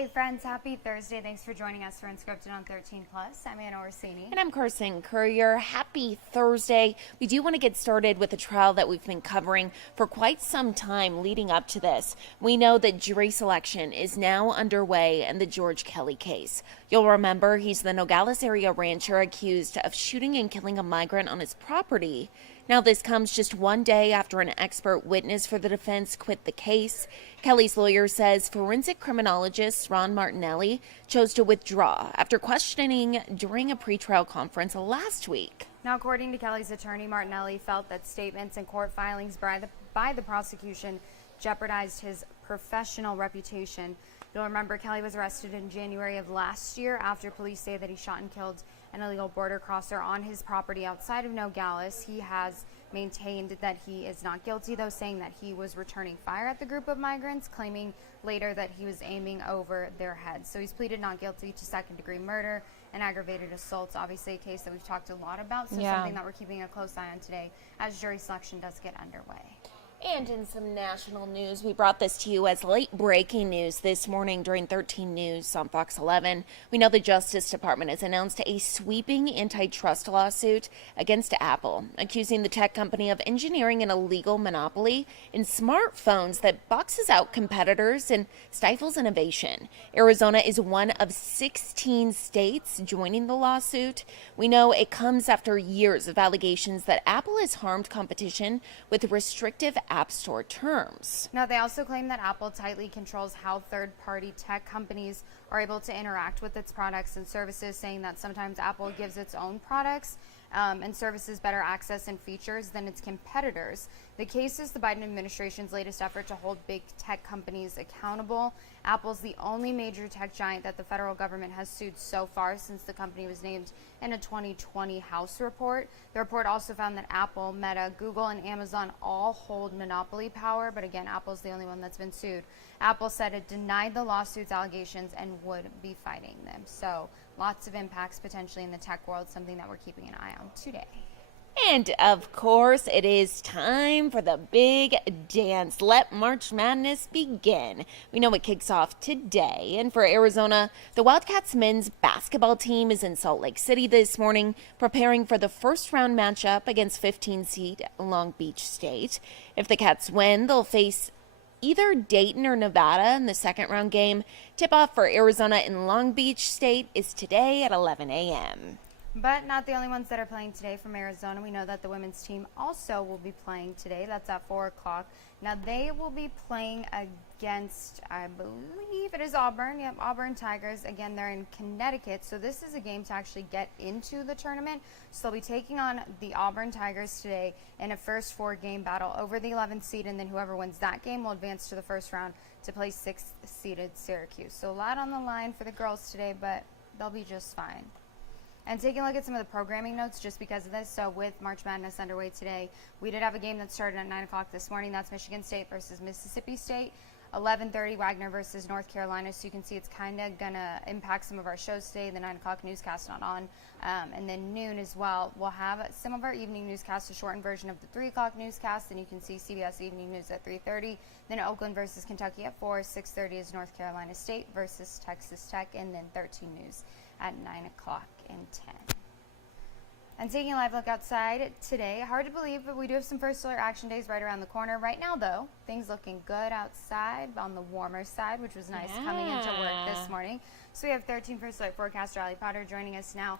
Hey friends, happy Thursday. Thanks for joining us for Unscripted on 13 Plus. I'm Anna Orsini. And I'm Carson Courier. Happy Thursday. We do want to get started with a trial that we've been covering for quite some time leading up to this. We know that jury selection is now underway in the George Kelly case. You'll remember he's the Nogales area rancher accused of shooting and killing a migrant on his property. Now, this comes just one day after an expert witness for the defense quit the case. Kelly's lawyer says forensic criminologist Ron Martinelli chose to withdraw after questioning during a pretrial conference last week. Now, according to Kelly's attorney, Martinelli felt that statements and court filings by the prosecution jeopardized his professional reputation. You'll remember Kelly was arrested in January of last year after police say that he shot and killed an illegal border crosser on his property outside of Nogales. He has maintained that he is not guilty, though, saying that he was returning fire at the group of migrants, claiming later that he was aiming over their heads. So he's pleaded not guilty to second-degree murder and aggravated assault. Obviously a case that we've talked a lot about, so something that we're keeping a close eye on today as jury selection does get underway. And in some national news, we brought this to you as late breaking news this morning during 13 News on Fox 11. We know the Justice Department has announced a sweeping antitrust lawsuit against Apple, accusing the tech company of engineering an illegal monopoly in smartphones that boxes out competitors and stifles innovation. Arizona is one of 16 states joining the lawsuit. We know it comes after years of allegations that Apple has harmed competition with restrictive App Store terms. Now, they also claim that Apple tightly controls how third-party tech companies are able to interact with its products and services, saying that sometimes Apple gives its own products and services better access and features than its competitors. The case is the Biden administration's latest effort to hold big tech companies accountable. Apple's the only major tech giant that the federal government has sued so far since the company was named in a 2020 House report. The report also found that Apple, Meta, Google, and Amazon all hold monopoly power, but again, Apple's the only one that's been sued. Apple said it denied the lawsuit's allegations and would be fighting them. So lots of impacts potentially in the tech world, something that we're keeping an eye on today. And of course, it is time for the big dance. Let March Madness begin. We know it kicks off today. And for Arizona, the Wildcats men's basketball team is in Salt Lake City this morning, preparing for the first round matchup against 15 seed Long Beach State. If the Cats win, they'll face either Dayton or Nevada in the second round game. Tip-off for Arizona and Long Beach State is today at 11 a.m. But not the only ones that are playing today from Arizona. We know that the women's team also will be playing today. That's at 4 o'clock. Now, they will be playing against, I believe it is Auburn. Yep, Auburn Tigers. Again, they're in Connecticut, so this is a game to actually get into the tournament. So they'll be taking on the Auburn Tigers today in a first 4-game battle over the 11th seed, and then whoever wins that game will advance to the first round to play 6th-seeded Syracuse. So a lot on the line for the girls today, but they'll be just fine. And taking a look at some of the programming notes just because of this. So with March Madness underway today, we did have a game that started at 9 o'clock this morning. That's Michigan State versus Mississippi State. 11:30 Wagner versus North Carolina. So you can see it's kind of going to impact some of our shows today. The 9 o'clock newscast not on. And then noon as well. We'll have some of our evening newscasts, a shortened version of the 3 o'clock newscast. And you can see CBS Evening News at 3:30. Then Oakland versus Kentucky at 4. 6:30 is North Carolina State versus Texas Tech. And then 13 News at 9 o'clock and 10. And taking a live look outside today, hard to believe, but we do have some first solar action days right around the corner. Right now, though, things looking good outside on the warmer side, which was nice coming into work this morning. So we have 13 first solar forecaster Ali Potter joining us now.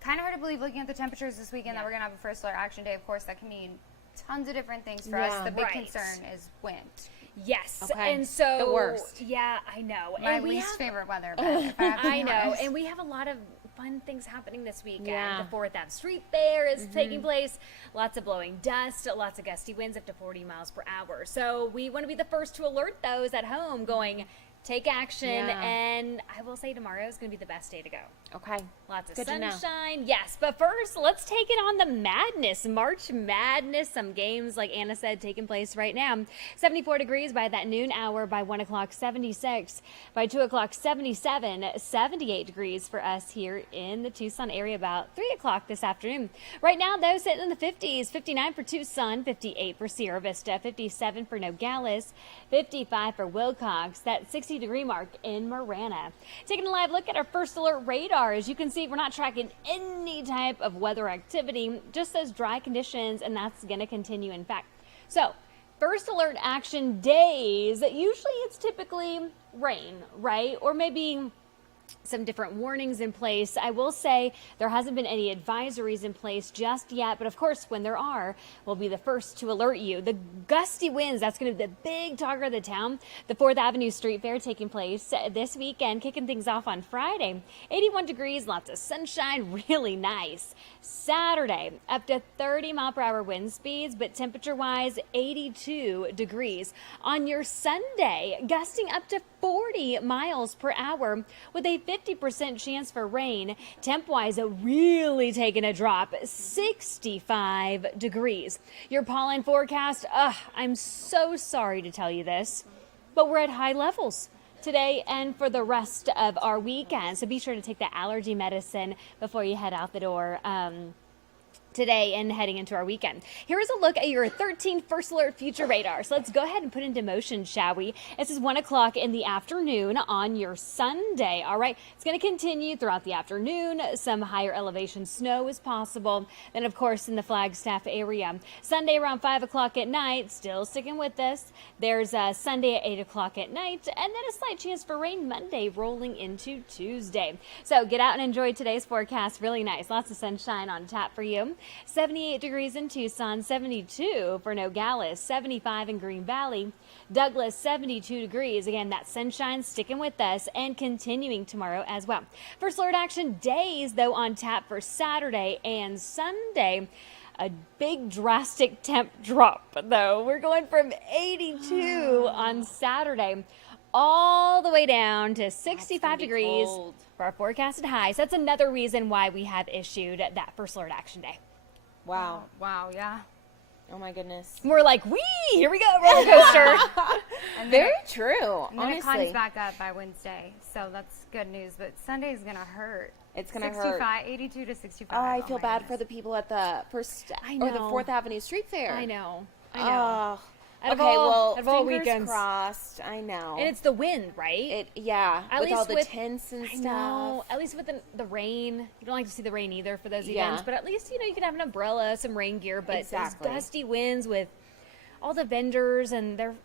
Kind of hard to believe looking at the temperatures this weekend that we're going to have a first solar action day. Of course, that can mean tons of different things for us. The big concern is wind. Yes, okay. And so the worst. Yeah, I know. My and least favorite weather. If I have to I be know, honest. and we have a lot of fun things happening this weekend. Yeah. The 4th Ave Street Fair is taking place. Lots of blowing dust, lots of gusty winds up to 40 miles per hour. So we want to be the first to alert those at home going, take action. And I will say tomorrow is going to be the best day to go. Okay. Lots of Good to know. sunshine. Yes, but first, let's take it on the madness. March Madness. Some games, like Anna said, taking place right now. 74 degrees by that noon hour. By 1 o'clock, 76. By 2 o'clock, 77. 78 degrees for us here in the Tucson area about 3 o'clock this afternoon. Right now, though, sitting in the 50s. 59 for Tucson. 58 for Sierra Vista. 57 for Nogales. 55 for Wilcox. That 60 60-degree mark in Marana. Taking a live look at our first alert radar. As you can see, we're not tracking any type of weather activity, just those dry conditions, and that's going to continue, in fact. So, first alert action days, usually it's typically rain, right? Or maybe some different warnings in place. I will say there hasn't been any advisories in place just yet, but of course when there are, we'll be the first to alert you. The gusty winds, that's going to be the big talker of the town. The 4th Avenue Street Fair taking place this weekend, kicking things off on Friday. 81 degrees, lots of sunshine, really nice. Saturday, up to 30 mile per hour wind speeds, but temperature wise 82 degrees. On your Sunday, gusting up to 40 miles per hour with a 50% chance for rain. Temp-wise, really taking a drop, 65 degrees. Your pollen forecast, I'm so sorry to tell you this, but we're at high levels today and for the rest of our weekend. So be sure to take the allergy medicine before you head out the door today and heading into our weekend. Here is a look at your 13 first alert future radar. So let's go ahead and put into motion, shall we? This is 1 o'clock in the afternoon on your Sunday. All right, it's going to continue throughout the afternoon. Some higher elevation snow is possible. Then, of course, in the Flagstaff area. Sunday around 5 o'clock at night, still sticking with this. There's Sunday at 8 o'clock at night, and then a slight chance for rain Monday rolling into Tuesday. So get out and enjoy today's forecast. Really nice. Lots of sunshine on tap for you. 78 degrees in Tucson, 72 for Nogales, 75 in Green Valley, Douglas 72 degrees. Again, that sunshine sticking with us and continuing tomorrow as well. First alert action days, though, on tap for Saturday and Sunday. A big drastic temp drop, though. We're going from 82 on Saturday all the way down to 65 degrees cold for our forecasted highs. That's another reason why we have issued that first alert action day. Wow. Wow, yeah. Oh my goodness. We're like, wee, here we go, roller coaster. And Very true, And then it honestly. climbs back up by Wednesday, so that's good news. But Sunday's going to hurt. It's going to 65, hurt. 82 to 65. Oh, I Oh feel my bad for goodness. the people at the first I or the know. 4th Avenue Street Fair. I know. Oh. Out of Okay, all- well, out of all fingers weekends. crossed. I know. And it's the wind, right? Yeah, At with all least the with- tents and I stuff. know. At least with the rain. You don't like to see the rain either for those Yeah. events, but at least, you can have an umbrella, some rain gear, but Exactly. those gusty winds with all the vendors and they're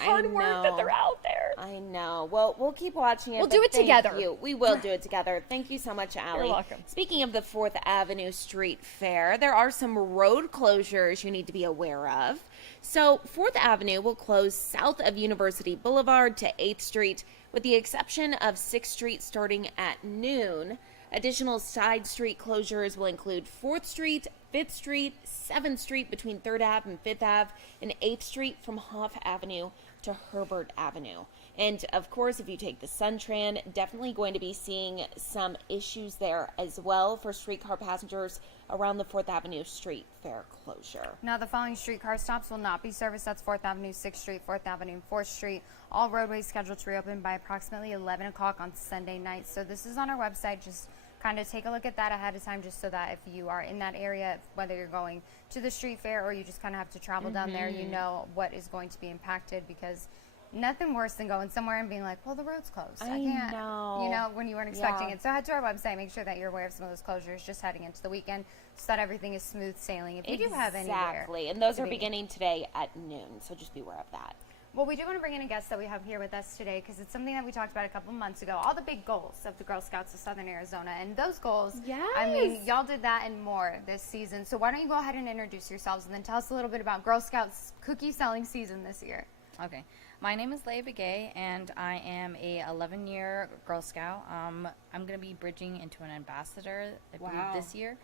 hard work that know. they're out there. I know. Well, we'll keep watching it. We'll but do it thank together. you. We will do it together. Thank you so much, Allie. You're welcome. Speaking of the 4th Avenue Street Fair, there are some road closures you need to be aware of. So 4th Avenue will close south of University Boulevard to 8th Street, with the exception of 6th Street starting at noon. Additional side street closures will include 4th Street, 5th Street, 7th Street between 3rd Ave and 5th Ave, and 8th Street from Hoff Avenue to Herbert Avenue. And of course, if you take the Suntran, definitely going to be seeing some issues there as well for streetcar passengers around the 4th Avenue Street Fair closure. Now, the following streetcar stops will not be serviced. That's 4th Avenue, 6th Street, 4th Avenue, and 4th Street. All roadways scheduled to reopen by approximately 11 o'clock on Sunday night. So this is on our website. Just kind of take a look at that ahead of time, just so that if you are in that area, whether you're going to the street fair or you just kind of have to travel down there, you know what is going to be impacted, because nothing worse than going somewhere and being like, well, the road's closed. I can't, know. when you weren't expecting Yeah. it. So head to our website, make sure that you're aware of some of those closures just heading into the weekend, so that everything is smooth sailing. If you do have anywhere. Exactly. And those to are be. beginning today at noon, so just be aware of that. Well, we do want to bring in a guest that we have here with us today, because it's something that we talked about a couple months ago, all the big goals of the Girl Scouts of Southern Arizona. And those goals, I mean, y'all did that and more this season. So why don't you go ahead and introduce yourselves and then tell us a little bit about Girl Scouts cookie selling season this year. Okay. My name is Leah Begay, and I am a 11-year Girl Scout. I'm going to be bridging into an ambassador, I believe, this year.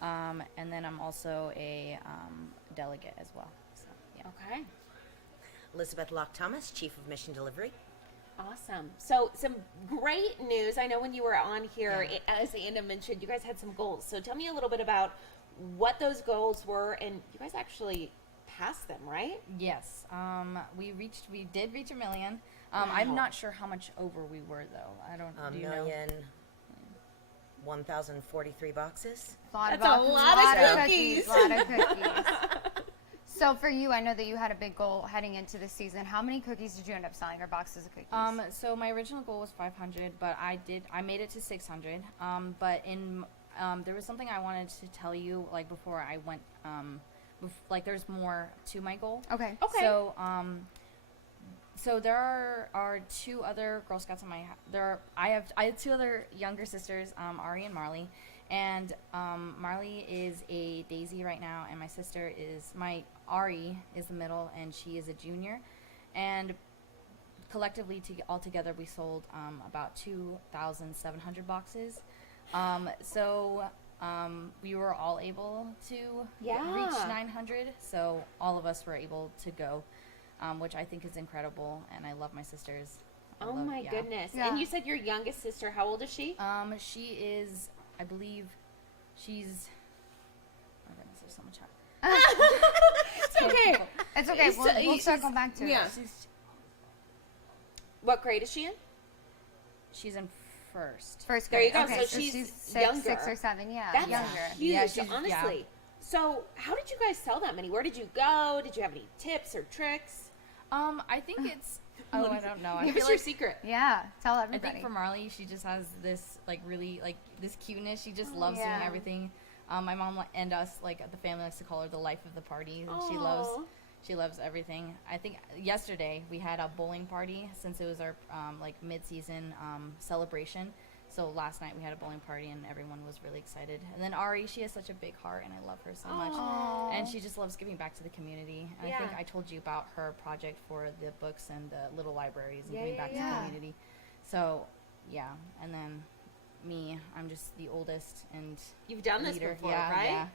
And then I'm also a delegate as well. So, yeah. Okay. Elizabeth Locke-Thomas, Chief of Mission Delivery. Awesome. So some great news. I know when you were on here, as Anna mentioned, you guys had some goals. So tell me a little bit about what those goals were, and you guys actually passed them, right? Yes. We did reach 1 million. I'm not sure how much over we were, though. I don't. Do you know? 1,043 boxes. That's a lot of cookies. A lot of cookies. So for you, I know that you had a big goal heading into the season. How many cookies did you end up selling, or boxes of cookies? So my original goal was 500, but I made it to 600. But there was something I wanted to tell you, like, before I went, like, there's more to my goal. Okay. So there are two other Girl Scouts in my I have two other younger sisters, Ari and Marley, and Marley is a Daisy right now, and my Ari is the middle, and she is a junior, and collectively all together we sold about 2,700 boxes. We were all able to reach 900, so all of us were able to go. Which I think is incredible, and I love my sisters. Goodness. Yeah. And you said your youngest sister, how old is she? She is, I believe, she's. Oh goodness, there's so much. It's okay. It's okay. We'll circle back to it. What grade is she in? She's in first. First There grade. you go. Okay, So she's six, younger. 6 or 7. Yeah, That's younger. huge, Yeah, she's- honestly. yeah. So how did you guys sell that many? Where did you go? Did you have any tips or tricks? I think it's. Oh, I don't know. I Give feel us your like, secret. Yeah, tell I everybody. think for Marley, she just has this really this cuteness. She just loves yeah. doing everything. My mom and us, like the family, likes to call her the life of the party. And Aw. she loves everything. I think yesterday we had a bowling party since it was our mid-season celebration. So last night we had a bowling party and everyone was really excited. And then Ari, she has such a big heart and I love her so much. And she just loves giving back to the community. And I think I told you about her project for the books and the little libraries and giving back to the community. So yeah, and then me, I'm just the oldest and You've done this leader. before, Yeah, right? yeah.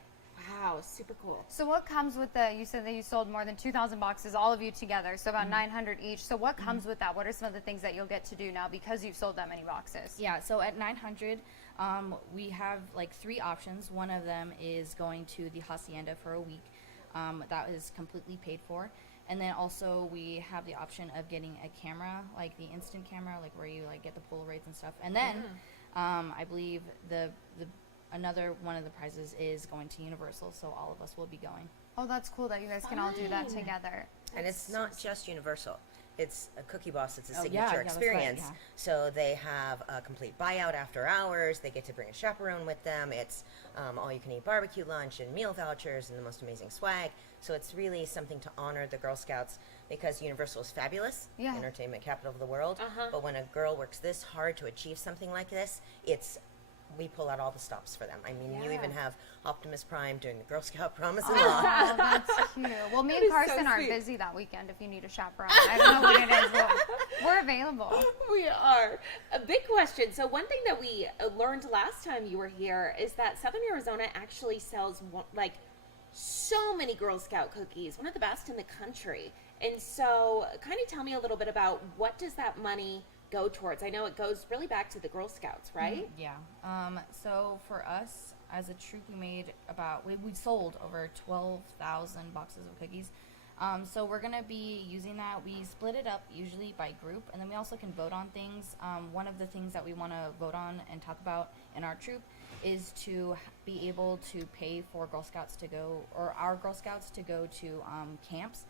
Wow, super cool. So what comes with you said that you sold more than 2,000 boxes, all of you together, so about 900 each. So what comes with that? What are some of the things that you'll get to do now because you've sold that many boxes? Yeah, so at 900, we have like 3 options. One of them is going to the Hacienda for a week. That is completely paid for. And then also we have the option of getting a camera, like the instant camera, like where you like get the Polaroids and stuff. And then I believe another one of the prizes is going to Universal, so all of us will be going. Oh, that's cool that you guys can all do that together. And it's not just Universal. It's a Cookie Boss. It's a Oh, signature yeah, that's right, experience. yeah. So they have a complete buyout after hours. They get to bring a chaperone with them. It's all-you-can-eat barbecue lunch and meal vouchers and the most amazing swag. So it's really something to honor the Girl Scouts because Universal is fabulous, entertainment capital of the world. But when a girl works this hard to achieve something like this, we pull out all the stops for them. I mean, you even have Optimus Prime doing the Girl Scout Promise and Law. Oh, that's cute. Well, me and is so Carson are sweet. busy that weekend if you need a chaperone. I don't know what it is, but we're available. We are. A big question. So one thing that we learned last time you were here is that Southern Arizona actually sells so many Girl Scout cookies, one of the best in the country. And so kind of tell me a little bit about what does that money go towards? I know it goes really back to the Girl Scouts, right? Yeah. So for us as a troop, we sold over 12,000 boxes of cookies. So we're gonna be using that. We split it up usually by group, and then we also can vote on things. One of the things that we want to vote on and talk about in our troop is to be able to pay for Girl Scouts to go, or our Girl Scouts to go to camps.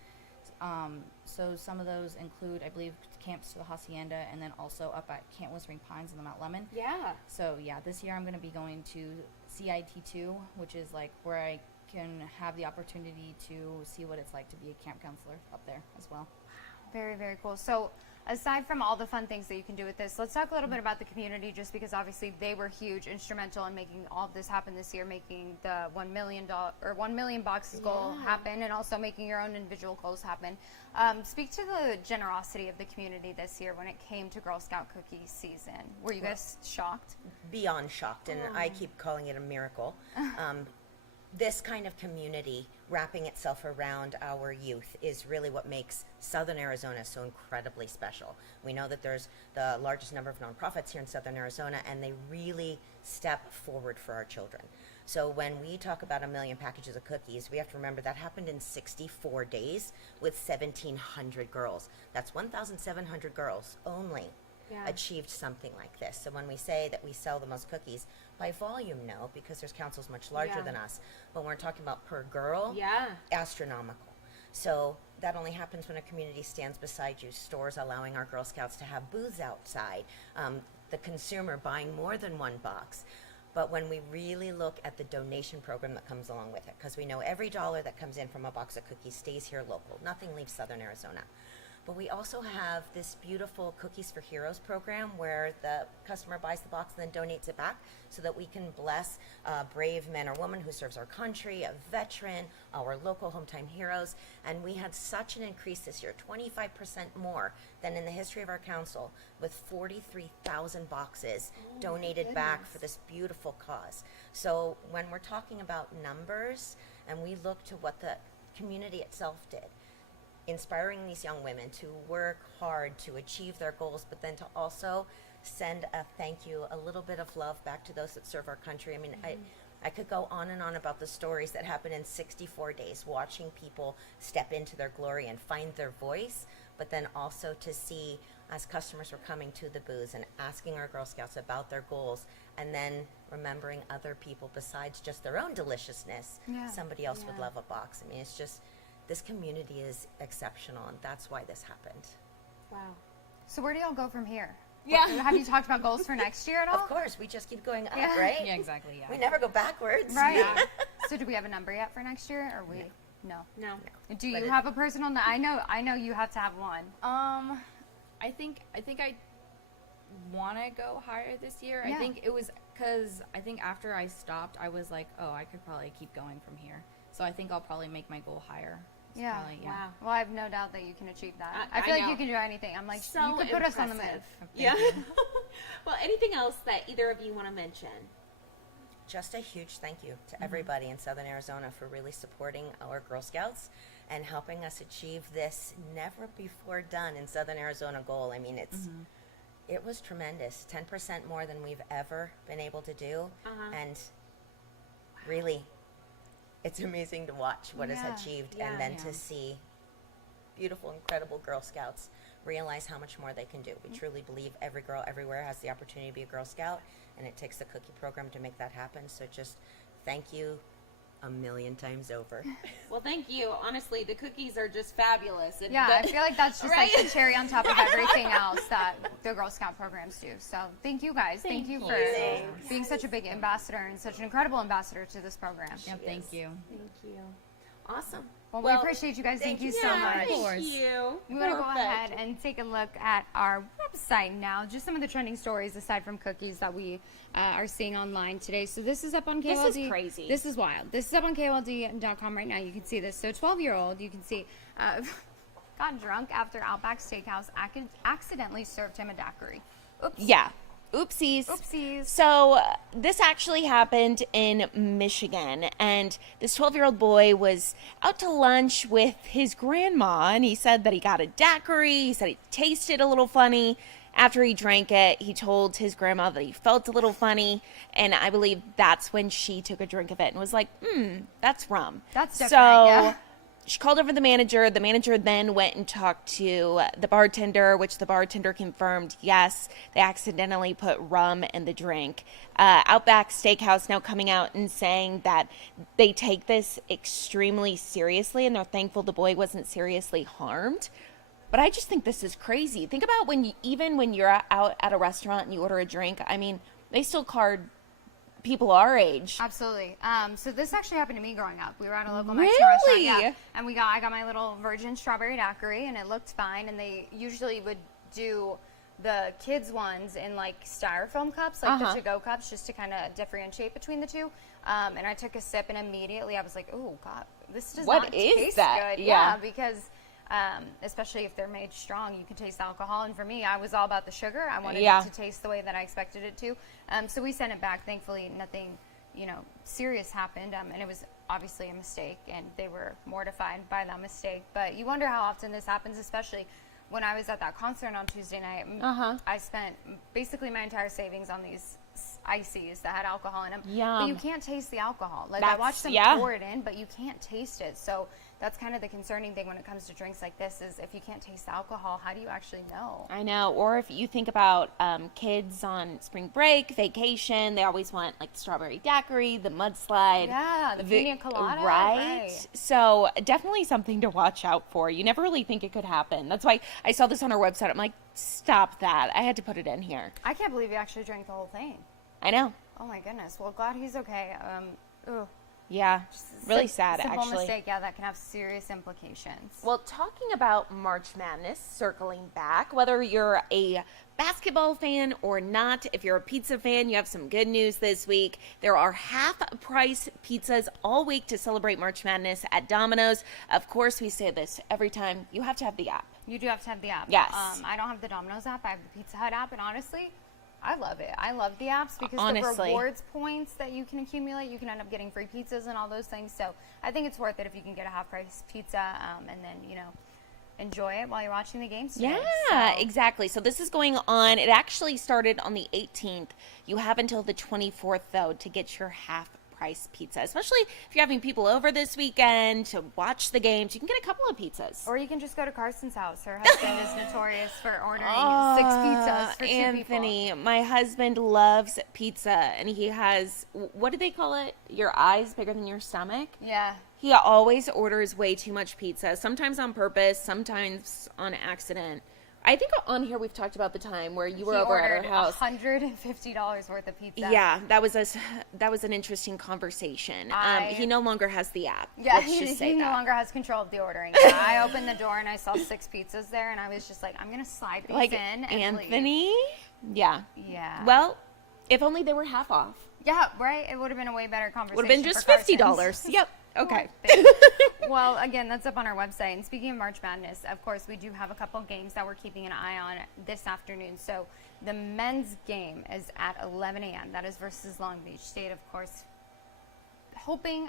So some of those include, I believe, camps to the Hacienda, and then also up at Camp Whispering Pines in the Mount Lemon. Yeah. So yeah, this year I'm going to be going to CIT2, which is like where I can have the opportunity to see what it's like to be a camp counselor up there as well. Very, very cool. So aside from all the fun things that you can do with this, let's talk a little bit about the community, just because obviously they were huge, instrumental in making all of this happen this year, making the $1 million boxes goal happen, and also making your own individual goals happen. Speak to the generosity of the community this year when it came to Girl Scout cookie season. Were you guys shocked? Beyond shocked, and I keep calling it a miracle. This kind of community wrapping itself around our youth is really what makes Southern Arizona so incredibly special. We know that there's the largest number of nonprofits here in Southern Arizona, and they really step forward for our children. So when we talk about 1 million packages of cookies, we have to remember that happened in 64 days with 1,700 girls. That's 1,700 girls only achieved something like this. So when we say that we sell the most cookies, by volume, no, because there's councils much larger than us. But when we're talking about per girl, astronomical. So that only happens when a community stands beside you, stores allowing our Girl Scouts to have booths outside, the consumer buying more than one box. But when we really look at the donation program that comes along with it, because we know every dollar that comes in from a box of cookies stays here local. Nothing leaves Southern Arizona. But we also have this beautiful Cookies for Heroes program where the customer buys the box and then donates it back so that we can bless a brave man or woman who serves our country, a veteran, our local hometown heroes. And we had such an increase this year, 25% more than in the history of our council, with 43,000 boxes donated back for this beautiful cause. So when we're talking about numbers and we look to what the community itself did, inspiring these young women to work hard to achieve their goals, but then to also send a thank you, a little bit of love back to those that serve our country. I mean, I could go on and on about the stories that happen in 64 days, watching people step into their glory and find their voice, but then also to see as customers were coming to the booths and asking our Girl Scouts about their goals, and then remembering other people besides just their own deliciousness. Somebody else would love a box. I mean, it's just, this community is exceptional, and that's why this happened. Wow. So where do y'all go from here? Yeah. Have you talked about goals for next year at all? Of course, we just keep going up, right? Yeah, exactly. Yeah. We never go backwards. Right. So do we have a number yet for next year, or we? No. No. Do you have a personal? I know you have to have one. I think I want to go higher this year. Yeah. I think it was because I think after I stopped, I was like, oh, I could probably keep going from here. So I think I'll probably make my goal higher. It's Yeah. probably, Wow. Well, I have no doubt that you can achieve that. I I feel like know. you can do anything. I'm like, So you could put us on the move. impressive. Yeah. Well, anything else that either of you want to mention? Just a huge thank you to everybody in Southern Arizona for really supporting our Girl Scouts and helping us achieve this never before done in Southern Arizona goal. I mean, it was tremendous. 10% more than we've ever been able to do. And really, it's amazing to watch what is achieved and then to see beautiful, incredible Girl Scouts realize how much more they can do. We truly believe every girl everywhere has the opportunity to be a Girl Scout, and it takes the cookie program to make that happen. So just thank you a million times over. Well, thank you. Honestly, the cookies are just fabulous. And Yeah, I feel like that's just Right? like the cherry on top of everything else that the Girl Scout programs do. So thank you guys. Thank you for being such a big ambassador and such an incredible ambassador to this program. Yep, thank you. Thank you. Awesome. Well, we appreciate you guys. Thank you so much. Thank you. We want to go ahead and take a look at our website now. Just some of the trending stories aside from cookies that we are seeing online today. So this is up on KLD. This is crazy. This is wild. This is up on KLD.com right now. You can see this. So 12-year-old, you can see, got drunk after Outback Steakhouse accidentally served him a daiquiri. Oops. Yeah. Oopsies. Oopsies. So this actually happened in Michigan, and this 12-year-old boy was out to lunch with his grandma, and he said that he got a daiquiri. He said it tasted a little funny. After he drank it, he told his grandma that he felt a little funny, and I believe that's when she took a drink of it and was like, that's rum. That's different, So yeah. she called over the manager. The manager then went and talked to the bartender, which the bartender confirmed, yes, they accidentally put rum in the drink. Outback Steakhouse now coming out and saying that they take this extremely seriously and they're thankful the boy wasn't seriously harmed. But I just think this is crazy. Think about even when you're out at a restaurant and you order a drink. I mean, they still card people our age. Absolutely. So this actually happened to me growing up. We were at a local Mexican restaurant. Really? Yeah, and I got my little virgin strawberry daiquiri, and it looked fine. And they usually would do the kids ones in like styrofoam cups, like the to-go cups, just to kind of differentiate between the two. And I took a sip, and immediately I was like, "Oh God, this does What not is taste that? good." Yeah. Because especially if they're made strong, you can taste the alcohol. And for me, I was all about the sugar. I wanted it to taste the way that I expected it to. So we sent it back. Thankfully, nothing, serious happened. And it was obviously a mistake, and they were mortified by that mistake. But you wonder how often this happens, especially when I was at that concert on Tuesday night. I spent basically my entire savings on these ices that had alcohol in them. Yum. But you can't taste the alcohol. Like I That's- watched them yeah. pour it in, but you can't taste it. So that's kind of the concerning thing when it comes to drinks like this is if you can't taste the alcohol, how do you actually know? I know. Or if you think about kids on spring break, vacation, they always want like the strawberry daiquiri, the mudslide. Yeah, the pina colada. Right? So definitely something to watch out for. You never really think it could happen. That's why I saw this on our website. I'm like, stop that. I had to put it in here. I can't believe you actually drank the whole thing. I know. Oh my goodness. Well, glad he's okay. Yeah, really sad, simple actually. mistake, yeah, that can have serious implications. Well, talking about March Madness, circling back, whether you're a basketball fan or not, if you're a pizza fan, you have some good news this week. There are half-price pizzas all week to celebrate March Madness at Domino's. Of course, we say this every time. You have to have the app. You do have to have the app. Yes. I don't have the Domino's app. I have the Pizza Hut app, and honestly, I love it. I love the apps because the rewards points that you can accumulate, you can end up getting free pizzas and all those things. So I think it's worth it if you can get a half-price pizza and then, enjoy it while you're watching the games today. Yeah, exactly. So this is going on. It actually started on the 18th. You have until the 24th, though, to get your half-price pizza, especially if you're having people over this weekend to watch the games. You can get a couple of pizzas. Or you can just go to Carson's house. Her husband is notorious for ordering 6 pizzas for 2 Anthony, people. my husband loves pizza, and he has, what do they call it? Your eyes bigger than your stomach? Yeah. He always orders way too much pizza, sometimes on purpose, sometimes on accident. I think on here we've talked about the time where you were over at our house. $150 worth of pizza. Yeah, that was an interesting conversation. He no longer has the app. Yeah, Let's he just say no that. longer has control of the ordering. Yeah, I opened the door and I saw 6 pizzas there, and I was just like, I'm gonna slide these Like in and Anthony? Yeah. leave. Yeah. Well, if only they were half off. Yeah, right. It would have been a way better conversation. Would have been just for Carson's. $50. Yep. Okay. Well, again, that's up on our website. And speaking of March Madness, of course, we do have a couple games that we're keeping an eye on this afternoon. So the men's game is at 11 a.m. That is versus Long Beach State, of course.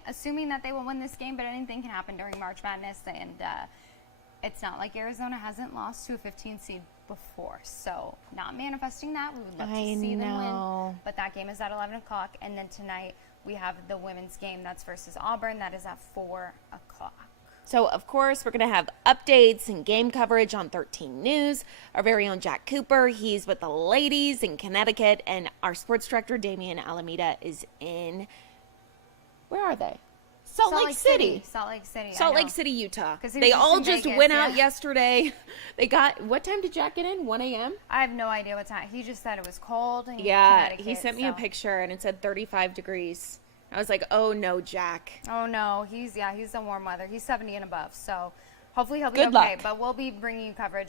Assuming that they will win this game, but anything can happen during March Madness. And it's not like Arizona hasn't lost to a 15 seed before. So not manifesting that. We would love to see them win. But that game is at 11 o'clock. And then tonight, we have the women's game that's versus Auburn. That is at 4 o'clock. So, of course, we're going to have updates and game coverage on 13 News. Our very own Jack Cooper, he's with the ladies in Connecticut. And our sports director, Damian Alameda, is in, where are they? Salt Lake City. Salt Lake City. Salt Lake City, Utah. 'Cause he was They just all in just Vegas, went out yeah. yesterday. They got, what time did Jack get in? 1 a.m.? I have no idea what time. He just said it was cold. In Yeah, Connecticut, he sent me a so- picture and it said 35 degrees. I was like, oh no, Jack. Oh no, he's the warm weather. He's 70 and above, so hopefully he'll be Good okay. luck. But we'll be bringing you coverage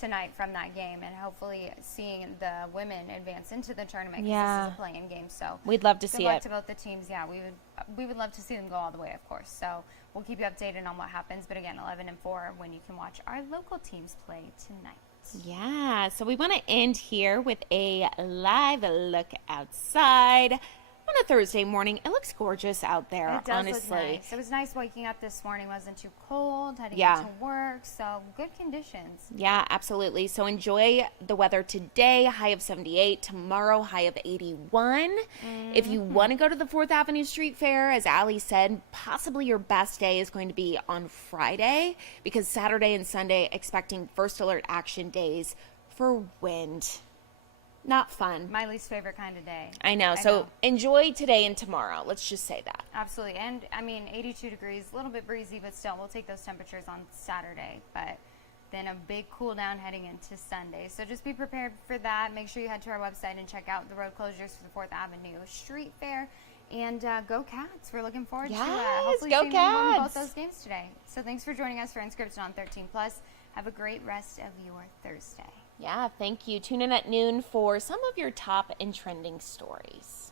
tonight from that game, and hopefully seeing the women advance into the tournament. 'Cause Yeah. this is a play-in game, so We'd love to good see luck it. to both the teams. Yeah, we would love to see them go all the way, of course. So we'll keep you updated on what happens. But again, 11 and 4 when you can watch our local teams play tonight. Yeah, so we want to end here with a live look outside. On a Thursday morning, it looks gorgeous out there, It does honestly. look nice. It was nice waking up this morning. Wasn't too cold. Heading Yeah. into work, so good conditions. Yeah, absolutely. So enjoy the weather today, high of 78, tomorrow, high of 81. If you want to go to the 4th Avenue Street Fair, as Allie said, possibly your best day is going to be on Friday, because Saturday and Sunday expecting first alert action days for wind. Not fun. My least favorite kind of day. I know. So enjoy today and tomorrow. Let's just say that. Absolutely. And I mean, 82 degrees, a little bit breezy, but still, we'll take those temperatures on Saturday. But then a big cool down heading into Sunday. So just be prepared for that. Make sure you head to our website and check out the road closures for the 4th Avenue Street Fair. And go Cats. We're looking forward to hopefully go seeing them win both Cats. those games today. So thanks for joining us for Unscripted on 13+. Have a great rest of your Thursday. Yeah, thank you. Tune in at noon for some of your top and trending stories.